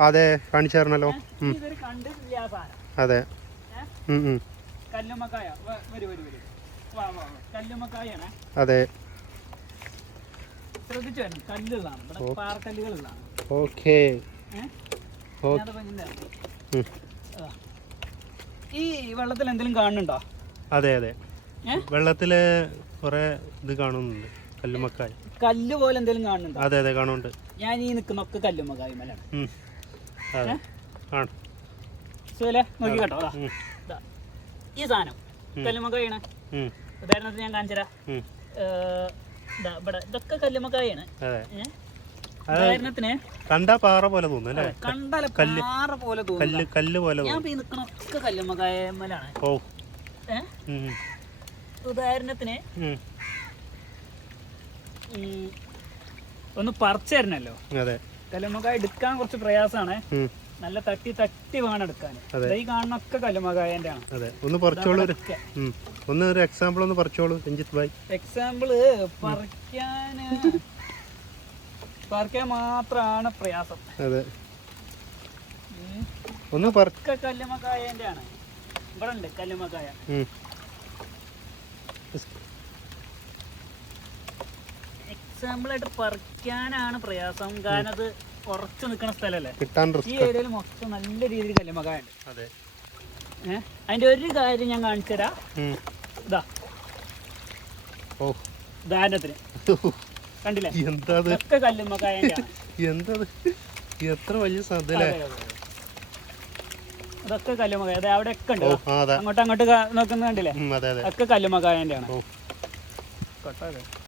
അതെ കാണിച്ചു തരണല്ലോ. അതെ. അതെ. ഓക്കെ. ഈ വെള്ളത്തിൽ എന്തെങ്കിലും കാണുന്നുണ്ടോ? അതെ അതെ? വെള്ളത്തിൽ കൊറേ ഇത് കാണുന്നുണ്ട്. കല്ലുമക്കായ. കല്ല് പോലെ എന്തെങ്കിലും കാണുന്നുണ്ടോ? അതെ അതെ കാണുന്നുണ്ട്. ഞാൻ ഈ നിൽക്കുന്നൊക്കെ കല്ലുമ്മക്കായ മേലാണ്. ഉം. അതെ ആണ് സുഹേല നോക്കി കേട്ടോ. ഈ സാധനം. കല്ലുമക്കായാണ്. ഉദാഹരണത്തിന് ഞാൻ കാണിച്ചുതരാം. ഇവിടെ ഇതൊക്കെ കല്ലുമക്കായാണ്. ഉദാഹരണത്തിന് കണ്ടാ പാറ പോലെ തോന്നുന്നു കണ്ടാല പാറ പോലെ തോന്നുന്നു കല്ല് കല്ല് പോലെ ഞാൻ ഈ നിൽക്കണൊക്കെ കല്ലുമ്മക്കായ മലാണ്. ഓ. ഉദാഹരണത്തിന് ഒന്ന് പറിച്ചു തരണല്ലോ അതെ കല്ലുമ്മക്കായ എടുക്കാൻ കുറച്ച് പ്രയാസമാണ്. നല്ല തട്ടി തട്ടി വേണം എടുക്കാൻ. ഈ കാണുന്നൊക്കെ കല്ലുമ്മക്കായന്റെ ആണ്. അതെ. ഒന്ന് പറിച്ചോളൂ. ഒന്ന് ഒരു എക്സാമ്പിൾ ഒന്ന് പറിച്ചോളൂ രഞ്ജിത്ത് ഭായ്. എക്സാമ്പിൾ പറിക്കാന് പറിക്കാൻ മാത്രമാണ് പ്രയാസം. അതെ. ഒന്ന് പറക്ക കല്ലുമകായന്റെ ആണ്. ഇവിടെ ഉണ്ട് കല്ലുമ്മക്കായ എക്സാമ്പിൾ ആയിട്ട് പറിക്കാനാണ് പ്രയാസം. കാരണം അത് കുറച്ച് നിൽക്കുന്ന സ്ഥലമല്ലേ ഈ ഏരിയയിൽ മൊത്തം നല്ല രീതിയിൽ കല്ലുമകാനുണ്ട് അതെ. ഏഹ് അതിന്റെ ഒരു കാര്യം ഞാൻ കാണിച്ചു തരാം. ഇതാ ഓ. ഉദാഹരണത്തിന്. കണ്ടില്ലേ? എന്താ ഒക്കെ എന്താ എത്ര വലിയ സാധ്യല്ലേ അതെ, കല്ലുമകായ അതെ. അവിടെ ഒക്കെ ഉണ്ട്. അങ്ങോട്ടും അങ്ങോട്ട് നോക്കുന്നത് കണ്ടില്ലേ? അതെ അതെ. ഒക്കെ കല്ലുമകായ ആണ്